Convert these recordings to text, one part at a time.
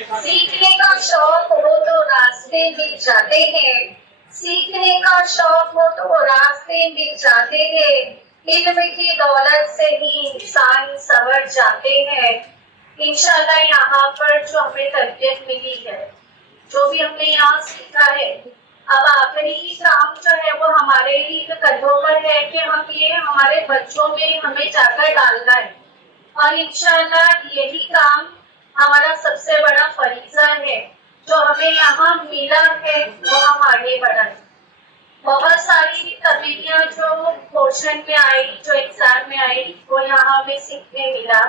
सीखने का शौक हो तो रास्ते मिल जाते हैं, सीखने का शौक हो तो रास्ते मिल जाते हैं, इल्म की दौलत से ही इंसान संवर जाते हैं। इंशाल्लाह यहाँ पर जो हमें तरबियत मिली है, जो भी हमने यहाँ सीखा है, अब आखिरी काम जो है वो हमारे ही कंधों पर है कि हम ये हमारे बच्चों में हमें जाकर डालना है, और इंशाल्लाह यही काम हमारा सबसे बड़ा फरीजा है जो हमें यहाँ मिला है, वो हम आगे बढ़ाएं। बहुत सारी तब्दीलियां जो पोर्शन में आई, जो एग्जाम में आई, वो यहाँ हमें सीखने मिला,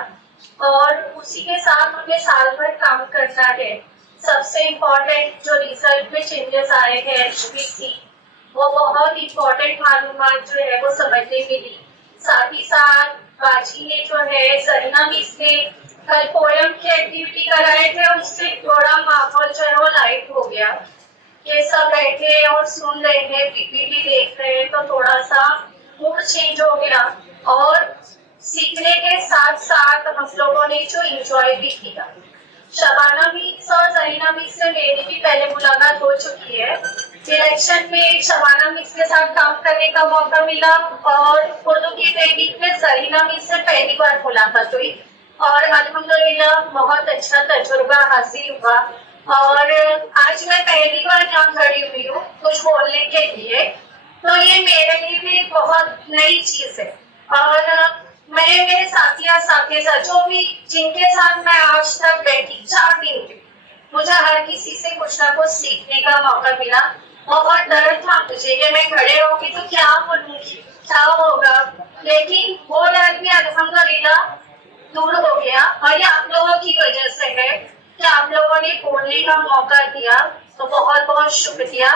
और उसी के साथ हमें साल भर काम करना है। सबसे इम्पोर्टेंट जो रिजल्ट में चेंजेस आए हैं HPC, वो बहुत इम्पोर्टेंट मालूमात जो है वो समझने मिली। साथ ही साथ बाजी ने जो है सरीना मिस ने कल पोयम की एक्टिविटी कराए थे, उससे थोड़ा माहौल जो है वो लाइट हो गया। ये सब बैठे और सुन रहे हैं, PPT देख रहे हैं, तो थोड़ा सा मूड चेंज हो गया, और सीखने के साथ साथ हम लोगों ने जो इंजॉय भी किया। शबाना मिस और जरीना मिस से मेरी भी पहले मुलाकात हो चुकी है। इलेक्शन में शबाना मिस के साथ काम करने का मौका मिला, और उर्दू की ट्रेनिंग में जरीना मिस से पहली बार मुलाकात हुई, और अल्हम्दुलिल्लाह बहुत अच्छा तजुर्बा हासिल हुआ। और आज मैं पहली बार यहाँ खड़ी हुई हूँ कुछ बोलने के लिए, तो ये मेरे लिए भी बहुत नई चीज है। और मैं मेरे साथिया जो भी जिनके साथ मैं आज तक बैठी 4 दिन की, मुझे हर किसी से कुछ ना कुछ सीखने का मौका मिला। बहुत डर था मुझे कि मैं खड़े होगी तो क्या बोलूंगी, क्या होगा, लेकिन वो डर भी अल्हम्दुलिल्लाह दूर हो गया, और ये आप लोगों की वजह से है कि आप लोगों ने बोलने का मौका दिया, तो बहुत बहुत शुक्रिया।